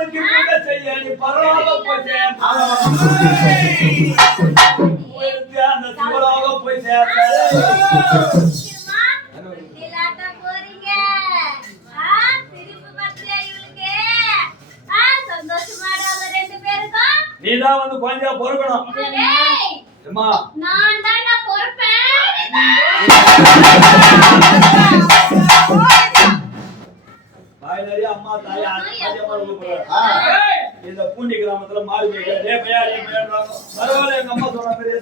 அவனுக்கு கூட செய்ய நீ பரவாயில்ல போய் சேர்ந்த அந்த சிவலோக போய் சேர்ந்த நீதான் வந்து கொஞ்சம் பொறுக்கணும். அம்மா நான் தான் பொறுப்பேன். தாய் நிறைய அம்மா தாய் இந்த பூண்டி கிராமத்துல மாறி பரவாயில்ல. எங்க அம்மா சொன்ன பெரிய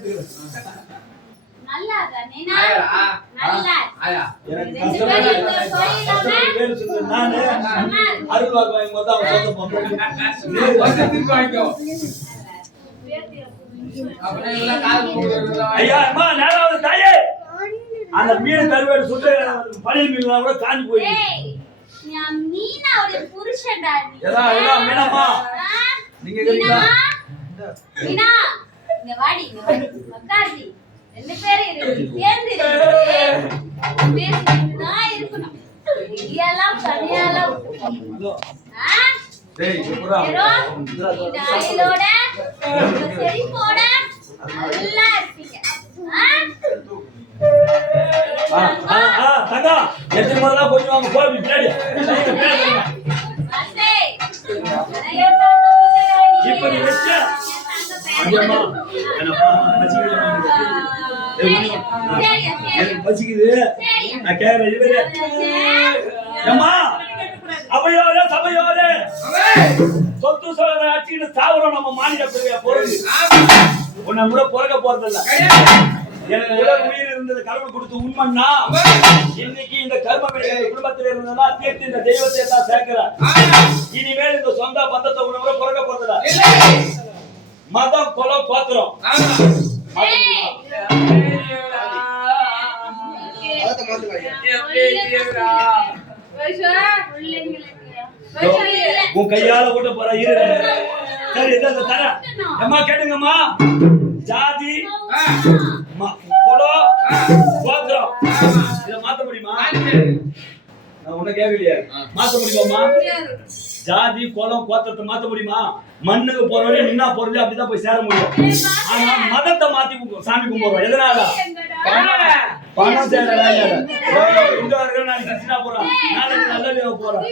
நானு அருள்வாக்கு வாங்கி போது அவன் ஐயா அம்மா நேராவது தாயே அந்த மீன் கருவேடு சுட்டு பழைய மீன்லாம் கூட காஞ்சி போயிடுச்சு. மீனம்மா நீங்க கேக்குறீங்களா? மீனா இங்க வாடி உட்கார்ந்து ரெண்டு பேரும் சேர்ந்து பேசிதான் இருக்கணும். இதெல்லாம் தனியாலாம் டேய் புறா இதோட செழிப்போட நல்லா இருப்பீங்க. தங்கா எத்தனை முதல்ல கொஞ்சம் வாங்க போய் பின்னாடி இப்ப நீ வச்ச அம்மா எனக்கு பசிக்குது நான் கேக்குறேன் அம்மா அவையோரே சபையோரே சொத்து சோழ ஆட்சின்னு சாவுறோம் நம்ம மாநில பொருள் உன்னை கூட பிறக்க போறதில்ல. எனக்கு உடல் உயிர் இருந்தது கடவுள் கொடுத்து உண்மைன்னா இன்னைக்கு இந்த கர்ம குடும்பத்தில் இருந்ததுன்னா தீர்த்து இந்த தெய்வத்தை எல்லாம் சேர்க்கிற இனிமேல் இந்த சொந்த பந்தத்தை உன்னை கூட பிறக்க போறதில்ல. மதம் குலம் பாத்திரம் உன் கையால கூட போற இரு. சரி இதை தர அம்மா கேட்டுங்கம்மா. ஜாதி குலம் கோத்திரம் இதை மாத்த முடியுமா? நான் உன்ன கேட்கலையே மாத்த முடியுமாம்மா? ஜாதி குலம் கோத்திரத்தை மாத்த முடியுமா? மண்ணுக்கு போறவரே நின்னா போறது அப்படிதான் போய் சேர முடியும். ஆனா மதத்தை மாத்தி சாமி கும்பிடுறோம். எதனால? பணம் சேர வேலையால இந்த நாளைக்கு கிருஷ்ணா போறான் நாளைக்கு நல்ல போறான்.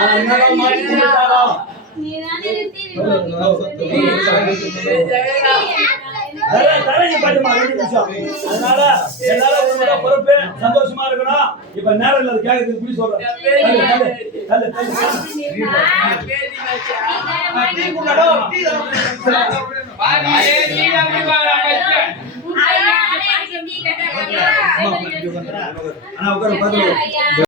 ஆனா என்னதான் மாத்தி கும்பிட்டாரோ அதனால எல்லாரும் பொறுப்பு சந்தோஷமா இருக்கணும். இப்ப நேரம் இல்லாத கேட்கறது இப்படி சொல்றேன். ஆனா உட்கார